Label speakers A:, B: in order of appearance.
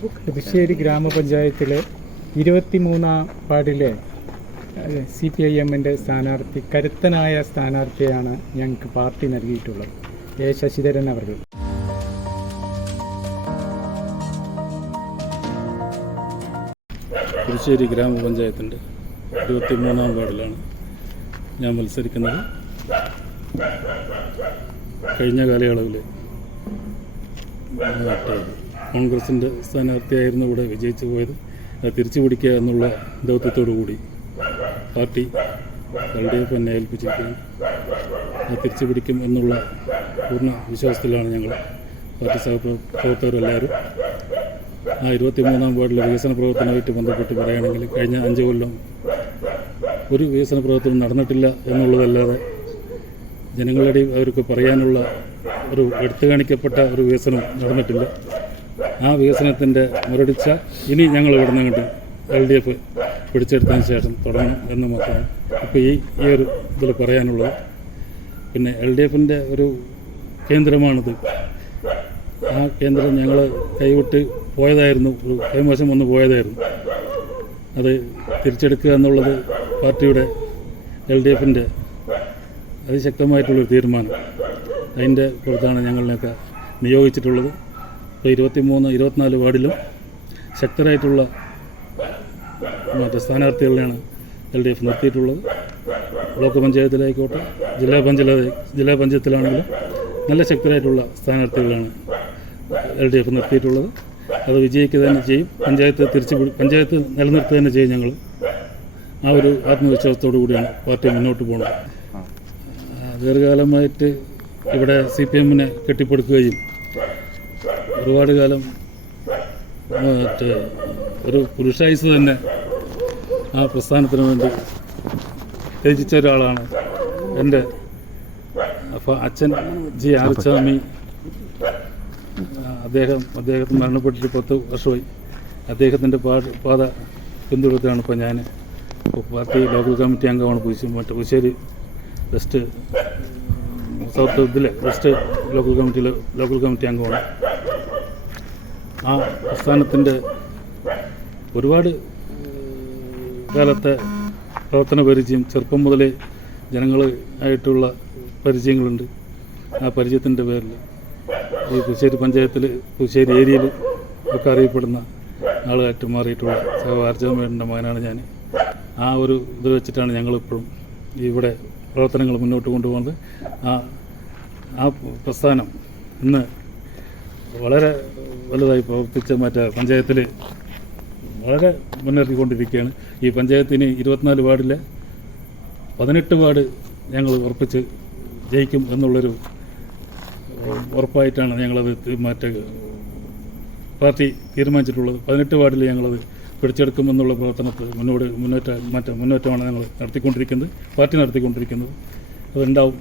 A: പുതുശ്ശേരി ഗ്രാമപഞ്ചായത്തിലെ ഇരുപത്തിമൂന്നാം വാർഡിലെ സി പി ഐ എമ്മിന്റെ സ്ഥാനാർത്ഥി കരുത്തനായ സ്ഥാനാർത്ഥിയാണ് ഞങ്ങൾക്ക് പാർട്ടി നൽകിയിട്ടുള്ളത്. എ. ശശിധരൻ അവർ
B: പുതുശ്ശേരി ഗ്രാമപഞ്ചായത്തിന്റെ ഇരുപത്തിമൂന്നാം വാർഡിലാണ് ഞാൻ മത്സരിക്കുന്നത്. കഴിഞ്ഞ കാലയളവിൽ കോൺഗ്രസിന്റെ സ്ഥാനാർത്ഥിയായിരുന്നു ഇവിടെ വിജയിച്ചു പോയത്. തിരിച്ചു പിടിക്കുക എന്നുള്ള ദൗത്യത്തോടു കൂടി പാർട്ടി എൽ ഡി എഫ് എന്നെ ഏൽപ്പിച്ചിരിക്കുകയാണ്. തിരിച്ചു പിടിക്കും എന്നുള്ള പൂർണ വിശ്വാസത്തിലാണ് ഞങ്ങൾ പാർട്ടി സഹപ്രവർത്തകരെല്ലാവരും ആ ഇരുപത്തി മൂന്നാം വാർഡിലെ വികസന പ്രവർത്തനവുമായിട്ട് ബന്ധപ്പെട്ട് പറയുകയാണെങ്കിൽ കഴിഞ്ഞ അഞ്ച് കൊല്ലം ഒരു വികസന പ്രവർത്തനം നടന്നിട്ടില്ല എന്നുള്ളതല്ലാതെ ജനങ്ങളുടെ അവർക്ക് പറയാനുള്ള ഒരു എടുത്തു കാണിക്കപ്പെട്ട ഒരു വികസനം നടന്നിട്ടില്ല. ആ വികസനത്തിന്റെ മുരടിച്ച ഇനി ഞങ്ങൾ ഇവിടെ നിന്ന് എൽ ഡി എഫ് പിടിച്ചെടുത്തതിന് ശേഷം തുടങ്ങും എന്ന് മാത്രമാണ് ഇപ്പോൾ ഈ ഈ ഒരു ഇതിൽ പറയാനുള്ളത്. പിന്നെ എൽ ഡി എഫിന്റെ ഒരു കേന്ദ്രമാണിത്. ആ കേന്ദ്രം ഞങ്ങൾ കൈവിട്ട് പോയതായിരുന്നു. ഒരു കൈമോശം വന്ന് പോയതായിരുന്നു. അത് തിരിച്ചെടുക്കുക എന്നുള്ളത് പാർട്ടിയുടെ എൽ ഡി എഫിന്റെ അതിശക്തമായിട്ടുള്ളൊരു തീരുമാനം. അതിന്റെ പുറത്താണ് ഞങ്ങളിനൊക്കെ നിയോഗിച്ചിട്ടുള്ളത്. ഇപ്പോൾ ഇരുപത്തി മൂന്ന് ഇരുപത്തിനാല് വാർഡിലും ശക്തരായിട്ടുള്ള മറ്റേ സ്ഥാനാർത്ഥികളെയാണ് എൽ ഡി എഫ് നിർത്തിയിട്ടുള്ളത്. ബ്ലോക്ക് പഞ്ചായത്തിലായിക്കോട്ടെ ജില്ലാ പഞ്ചായത്ത് ജില്ലാ പഞ്ചായത്തിലാണെങ്കിലും നല്ല ശക്തരായിട്ടുള്ള സ്ഥാനാർത്ഥികളാണ് എൽ ഡി എഫ് നിർത്തിയിട്ടുള്ളത്. അത് വിജയിക്കുക തന്നെ ചെയ്യും. പഞ്ചായത്ത് തിരിച്ചു പഞ്ചായത്ത് നിലനിർത്തുക തന്നെ ചെയ്യും ഞങ്ങൾ ആ ഒരു ആത്മവിശ്വാസത്തോടു കൂടിയാണ് പാർട്ടി മുന്നോട്ട് പോകുന്നത് ദീർഘകാലമായിട്ട് ഇവിടെ സി പി എമ്മിനെ കെട്ടിപ്പടുക്കുകയും ഒരുപാട് കാലം മറ്റേ ഒരു പുരുഷായുസ് തന്നെ ആ പ്രസ്ഥാനത്തിന് വേണ്ടി ത്യജിച്ച ഒരാളാണ് എന്റെ അപ്പോൾ അച്ഛൻ ജി ആർച്ചാമി. അദ്ദേഹം അദ്ദേഹത്തിന് മരണപ്പെട്ടിട്ട് പത്ത് വർഷമായി. അദ്ദേഹത്തിന്റെ പാട് പാത പിന്തുടർത്താണ് ഇപ്പോൾ ഞാൻ പാർട്ടി ലോക്കൽ കമ്മിറ്റി അംഗമാണ് പുതുശ്ശേ മറ്റേ പുതുശ്ശേരി വെസ്റ്റ് സൗത്ത് ഇതിലെ വെസ്റ്റ് ലോക്കൽ കമ്മിറ്റിയിലെ ലോക്കൽ കമ്മിറ്റി അംഗമാണ്. ആ പ്രസ്ഥാനത്തിന്റെ ഒരുപാട് കാലത്തെ പ്രവർത്തന പരിചയം ചെറുപ്പം മുതലേ ജനങ്ങൾ ആയിട്ടുള്ള പരിചയങ്ങളുണ്ട്. ആ പരിചയത്തിന്റെ പേരിൽ ഈ പുശ്ശേരി പഞ്ചായത്തിൽ പുശ്ശേരി ഏരിയയിൽ ഒക്കെ അറിയപ്പെടുന്ന ആളായിട്ട് മാറിയിട്ടുള്ള സഹവാർജമ്മയുടെ മകനാണ് ഞാൻ ആ ഒരു ഇത് വെച്ചിട്ടാണ് ഞങ്ങളിപ്പോഴും ഇവിടെ പ്രവർത്തനങ്ങൾ മുന്നോട്ട് കൊണ്ടുപോകുന്നത്. ആ ആ പ്രസ്ഥാനം ഇന്ന് വളരെ വലുതായി പ്രവർത്തിച്ച മറ്റേ പഞ്ചായത്തിൽ വളരെ മുന്നേറിക്കൊണ്ടിരിക്കുകയാണ്. ഈ പഞ്ചായത്തിന് ഇരുപത്തിനാല് വാർഡിലെ പതിനെട്ട് വാർഡ് ഞങ്ങൾ ഉറപ്പിച്ച് ജയിക്കും എന്നുള്ളൊരു ഉറപ്പായിട്ടാണ് ഞങ്ങളത് മറ്റേ പാർട്ടി തീരുമാനിച്ചിട്ടുള്ളത്. പതിനെട്ട് വാർഡിൽ ഞങ്ങളത് പിടിച്ചെടുക്കുമെന്നുള്ള പ്രവർത്തനത്തിൽ മുന്നോട്ട് മുന്നേറ്റ മറ്റേ മുന്നേറ്റമാണ് ഞങ്ങൾ നടത്തിക്കൊണ്ടിരിക്കുന്നത്. പാർട്ടി നടത്തിക്കൊണ്ടിരിക്കുന്നത്. അതുണ്ടാവും